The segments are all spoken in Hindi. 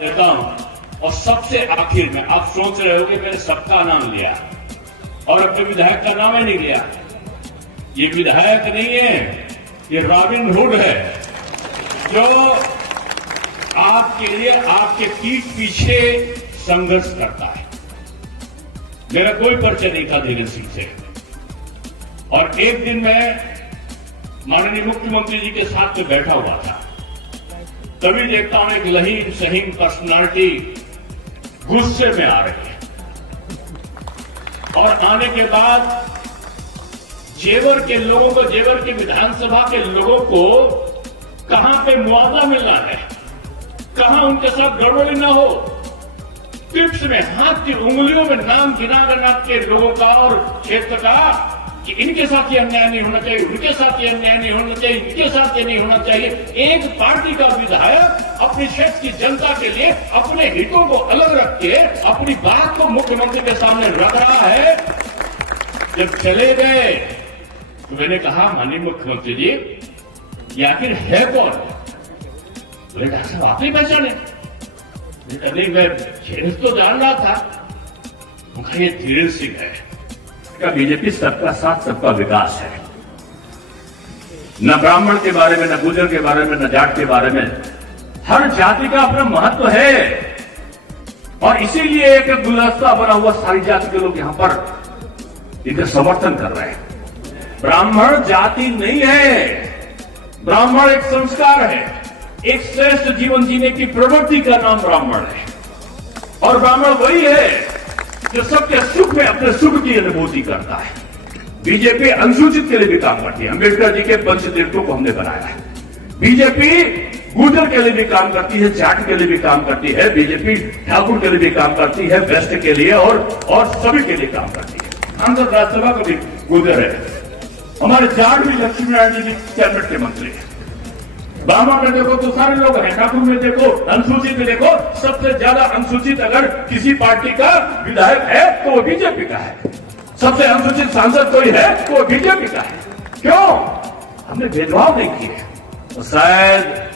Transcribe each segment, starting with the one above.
देता हूं। और सबसे आखिर में आप सोच रहे हो कि मैंने सबका नाम लिया और अपने विधायक का नाम ही नहीं लिया। ये विधायक नहीं है, ये रॉबिन हुड है जो आपके लिए आपके पीठ पीछे संघर्ष करता है। मेरा कोई परिचय नहीं था धीरेन्द्र सिंह से, और एक दिन मैं माननीय मुख्यमंत्री जी के साथ में बैठा हुआ था, तभी देखता हूं एक लहीन सहीन पर्सनालिटी गुस्से में आ रही है, और आने के बाद जेवर के लोगों को, जेवर के विधानसभा के लोगों को कहां पे मुआवजा मिलना है, कहां उनके साथ गड़बड़ी न हो, टिप्स में हाथ की उंगलियों में नाम गिना गिना के लोगों का और क्षेत्र का कि इनके साथ ये अन्याय नहीं होना चाहिए, उनके साथ ये अन्याय नहीं होना चाहिए, इनके साथ ये नहीं होना चाहिए। एक पार्टी का विधायक अपने क्षेत्र की जनता के लिए अपने हितों को अलग रख के अपनी बात को मुख्यमंत्री के सामने रख रहा है। जब चले गए तो मैंने कहा, माननीय मुख्यमंत्री जी ये आखिर है कौन? बोले डॉक्टर साहब आप नहीं पहचाने? नहीं, मैं धीरेन्द्र तो जान रहा था। ये धीरेन्द्र सिंह है का बीजेपी सबका साथ सबका विकास है। न ब्राह्मण के बारे में, न गुर्जर के बारे में, न जाट के बारे में, हर जाति का अपना महत्व है, और इसीलिए एक गुलदस्ता बना हुआ सारी जाति के लोग यहां पर इनका समर्थन कर रहे हैं। ब्राह्मण जाति नहीं है, ब्राह्मण एक संस्कार है, एक श्रेष्ठ जीवन जीने की प्रवृत्ति का नाम ब्राह्मण है, और ब्राह्मण वही है जो सबके सुख में अपने सुख की अनुभूति करता है। बीजेपी अनुसूचित के लिए भी काम करती है, अंबेडकर जी के पंचतीर्थों को हमने बनाया है। बीजेपी गुर्जर के लिए भी काम करती है, जाट के लिए भी काम करती है, बीजेपी ठाकुर के लिए भी काम करती है, वेस्ट के लिए और सभी के लिए काम करती है। हम तो राज्यसभा का भी गुर्जर है, हमारे जाट भी लक्ष्मी नारायण जी कैबिनेट के मंत्री है। ब्राह्मण में देखो तो सारे लोग हैं, ठाकुर में देखो, अनुसूचित में देखो, सबसे ज्यादा अनुसूचित अगर किसी पार्टी का विधायक है तो वो बीजेपी का है, सबसे अनुसूचित सांसद कोई है तो वो बीजेपी का है। क्यों? हमने भेदभाव नहीं किए। तो शायद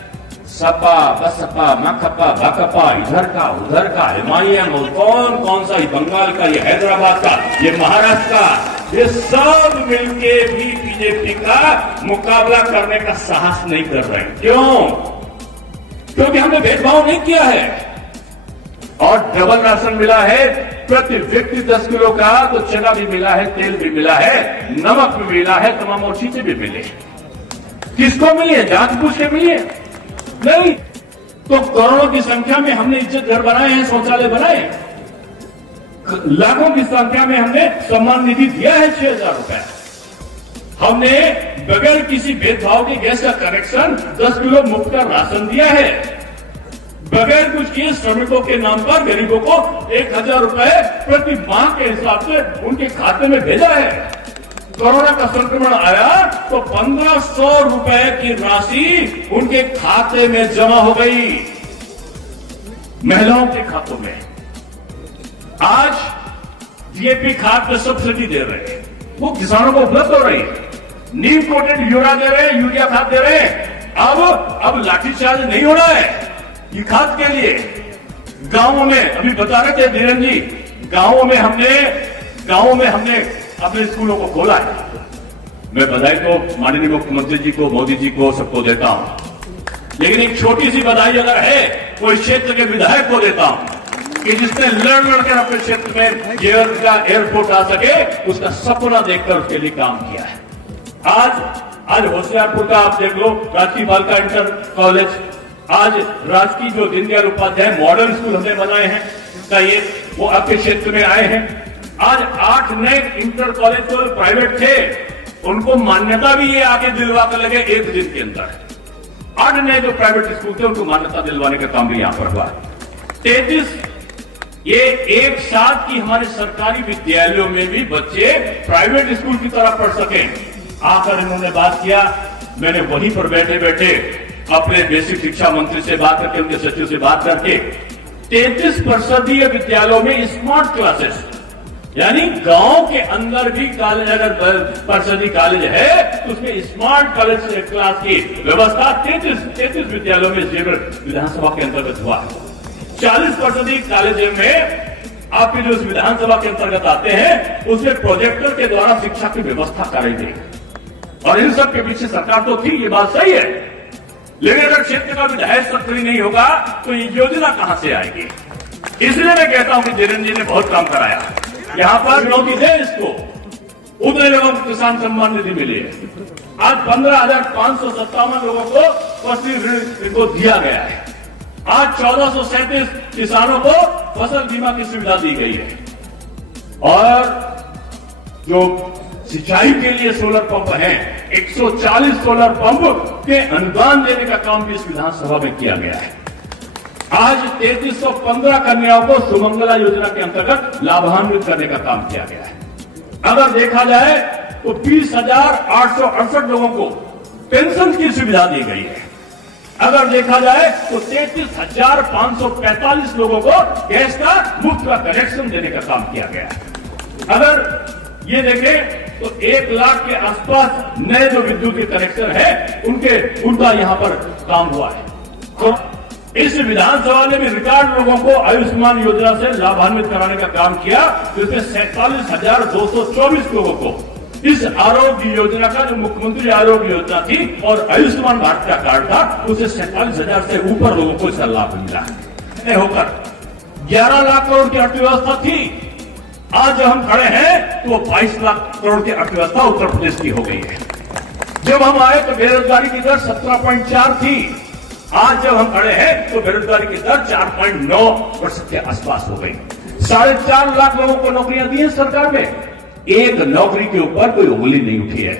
सपा, बसपा, माकपा, भाकपा, इधर का उधर का, एमआईएम, कौन कौन सा, ये बंगाल का, ये हैदराबाद का, ये महाराष्ट्र का, ये सब मिलके भी बीजेपी का मुकाबला करने का साहस नहीं कर रहे हैं। क्यों? क्योंकि हमने भेदभाव नहीं किया है, और डबल राशन मिला है, प्रति व्यक्ति 10 किलो का, तो चना भी मिला है, तेल भी मिला है, नमक भी मिला है, तमाम और चीजें भी मिली। किसको मिली है? जांच पूछ के मिली है? नहीं। तो करोड़ों की संख्या में हमने इज्जत घर बनाए हैं, शौचालय बनाए, लाखों की संख्या में हमने सम्मान निधि दिया है 6,000 रुपए। हमने बगैर किसी भेदभाव के गैस का कनेक्शन 10 किलो मुफ्त का राशन दिया है, बगैर कुछ किए श्रमिकों के नाम पर गरीबों को 1,000 रुपए प्रति माह के हिसाब से उनके खाते में भेजा है। कोरोना का संक्रमण आया तो 1,500 रुपए की राशि उनके खाते में जमा हो गई, महिलाओं के खातों में। आज डीएपी खाद पे सब्सिडी दे रहे हैं, वो किसानों को उपलब्ध हो रही है। नीम कोटेड यूरिया दे रहे हैं, यूरिया खाद दे रहे हैं। अब लाठीचार्ज नहीं हो रहा है ये खाद के लिए। गांवों में अभी बता रहे थे धीरेन्द्र जी, गांवों में हमने अपने स्कूलों को खोला है। मैं बधाई तो माननीय मुख्यमंत्री जी को, मोदी जी को, सबको देता हूं, लेकिन एक छोटी सी बधाई अगर है वो इस क्षेत्र के विधायक को देता हूं कि जिसने लड़कर अपने क्षेत्र में जेवर का एयरपोर्ट आ सके, उसका सपना देखकर उसके लिए काम किया है। आज होशियारपुर का आप देख लो, राजकीय बालिका इंटर कॉलेज, आज राजकीय जो दीनदयाल उपाध्याय मॉडर्न स्कूल हमने बनाए हैं, चाहिए वो आपके क्षेत्र में आए हैं। आज 8 नए इंटर कॉलेज जो प्राइवेट थे, उनको मान्यता भी ये आगे दिलवा कर लगे 1 दिन के अंदर। 8 नए जो प्राइवेट स्कूल थे उनको मान्यता दिलवाने का काम भी यहां पर हुआ। 33 ये एक साथ की हमारे सरकारी विद्यालयों में भी बच्चे प्राइवेट स्कूल की तरह पढ़ सके। आकर इन्होंने बात किया, मैंने वहीं पर बैठे बैठे अपने बेसिक शिक्षा मंत्री से बात करके, उनके सचिव से बात करके 33% विद्यालयों में स्मार्ट क्लासेस, यानी गांव के अंदर भी कॉलेज, अगर परिषदी कॉलेज है तो उसमें स्मार्ट कॉलेज क्लास की व्यवस्था 33 विद्यालयों में जेवर विधानसभा के अंतर्गत हुआ है। 40% कॉलेज में आपके जो इस विधानसभा के अंतर्गत आते हैं उसमें प्रोजेक्टर के द्वारा शिक्षा की व्यवस्था कराई गई। और इन सब के पीछे सरकार तो थी, ये बात सही है, लेकिन अगर क्षेत्र का विधायक सक्रिय नहीं होगा तो ये योजना कहां से आएगी। इसलिए मैं कहता हूं कि जितेंद्र जी ने बहुत काम कराया। यहां पर नौकरी दे इसको, उतने लोगों को किसान सम्मान निधि मिली है। आज 15,557 लोगों को फसल ऋण को दिया गया है। आज 1437 किसानों को फसल बीमा की सुविधा दी गई है। और जो सिंचाई के लिए सोलर पंप हैं, 140 सोलर पंप के अनुदान देने का काम भी इस विधानसभा में किया गया है। आज 3315 कन्याओं को सुमंगला योजना के अंतर्गत लाभान्वित करने का काम किया गया है। अगर देखा जाए तो 20,868 लोगों को पेंशन की सुविधा दी गई है। अगर देखा जाए तो 33,545 लोगों को गैस का मुफ्त का कनेक्शन देने का काम किया गया है। अगर ये देखें तो 1 लाख के आसपास नए जो विद्युत के कनेक्शन है उनका यहां पर काम हुआ है। तो इस विधानसभा ने भी रिकॉर्ड लोगों को आयुष्मान योजना से लाभान्वित कराने का काम किया, जिसमें 47,224 लोगों को इस आरोग्य योजना का, जो मुख्यमंत्री आरोग्य योजना थी और आयुष्मान भारत का कार्ड था, उसे 47,000 से ऊपर लोगों को इसका लाभ मिला होकर 11 लाख करोड़ की अर्थव्यवस्था थी। आज जब हम खड़े हैं तो 22 लाख करोड़ की अर्थव्यवस्था उत्तर प्रदेश की हो गई है। जब हम आए तो बेरोजगारी की दर 17.4 थी। आज जब हम खड़े हैं तो बेरोजगारी की दर 4.9% के आसपास हो गई। 4.5 लाख लोगों को नौकरियां दी है सरकार ने। एक नौकरी के ऊपर कोई उंगली नहीं उठी है।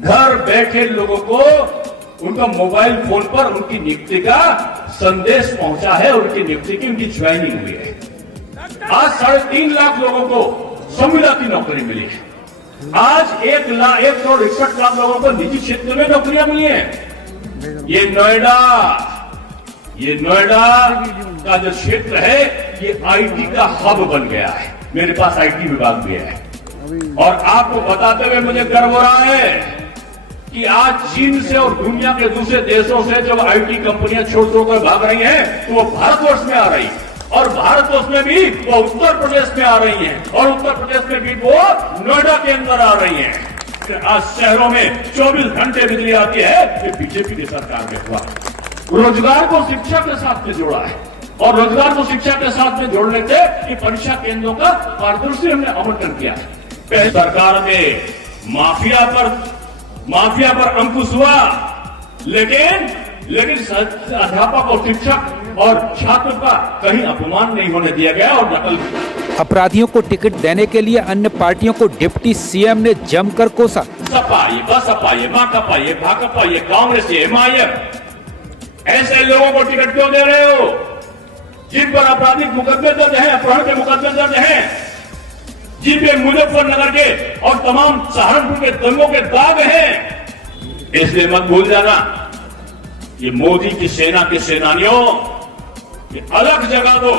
घर बैठे लोगों को उनका मोबाइल फोन पर उनकी नियुक्ति का संदेश पहुंचा है, उनकी नियुक्ति की, उनकी ज्वाइनिंग हुई है। आज 3.5 लाख लोगों को संविदा की नौकरी मिली है। आज 1,61 लाख लोगों को निजी क्षेत्र में नौकरियां मिली है। ये नोएडा का जो क्षेत्र है ये आईटी का हब बन गया है। मेरे पास आईटी विभाग भी है और आपको बताते हुए मुझे गर्व हो रहा है कि आज चीन से और दुनिया के दूसरे देशों से जब आईटी कंपनियां छोड़ कर भाग रही हैं तो वो भारतवर्ष में आ रही है और भारतवर्ष में भी वो उत्तर प्रदेश में आ रही हैं और उत्तर प्रदेश में भी वो नोएडा के अंदर आ रही हैं। आज शहरों में 24 घंटे बिजली आती है, ये बीजेपी की सरकार में हुआ। रोजगार को शिक्षा के साथ में जोड़ा है और रोजगार को शिक्षा के साथ में जोड़ने से ये परीक्षा केंद्रों का पारदर्शी हमने आवंटन किया है। पहले सरकार में माफिया पर अंकुश हुआ, लेकिन अध्यापक और शिक्षक और छात्र का कहीं अपमान नहीं होने दिया गया और नकल। अपराधियों को टिकट देने के लिए अन्य पार्टियों को डिप्टी सीएम ने जमकर कोसा। सपा ये बसपा ये माकपा ये भाकपा ये कांग्रेस ये एमआईएम, ऐसे लोगों को टिकट क्यों दे रहे हो जिन पर आपराधिक मुकदमे दर्ज हैं, अपहरण के मुकदमे दर्ज हैं, जिन पे मुजफ्फरनगर के और तमाम सहारनपुर के दंगों के दाग हैं। इसलिए मत भूल जाना, ये मोदी की सेना के सेनानियों ये अलग जगह दो।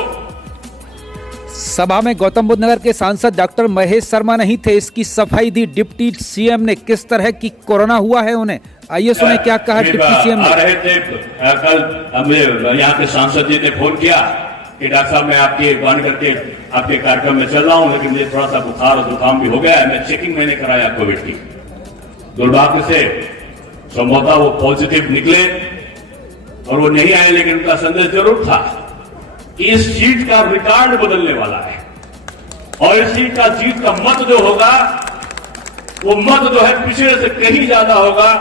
सभा में गौतम बुद्ध नगर के सांसद डॉक्टर महेश शर्मा नहीं थे, इसकी सफाई दी डिप्टी सीएम ने। किस तरह की कोरोना हुआ है उन्हें, आइए सुने क्या कहा डिप्टी सीएम ने। आ रहे थे कल मुझे यहाँ के सांसद जी ने फोन किया कि डॉक्टर साहब मैं आपकी बंद करके आपके कार्यक्रम में चल रहा हूँ, लेकिन मुझे थोड़ा सा बुखार और जुकाम भी हो गया है। मैं चेकिंग मैंने कराया कोविड की, दुर्भाग्य से संभवतः वो पॉजिटिव निकले और वो नहीं आए, लेकिन उनका संदेश जरूर था कि इस सीट का रिकॉर्ड बदलने वाला है और इस सीट का जीत का मत जो होगा वो मत जो है पिछले से कहीं ज्यादा होगा।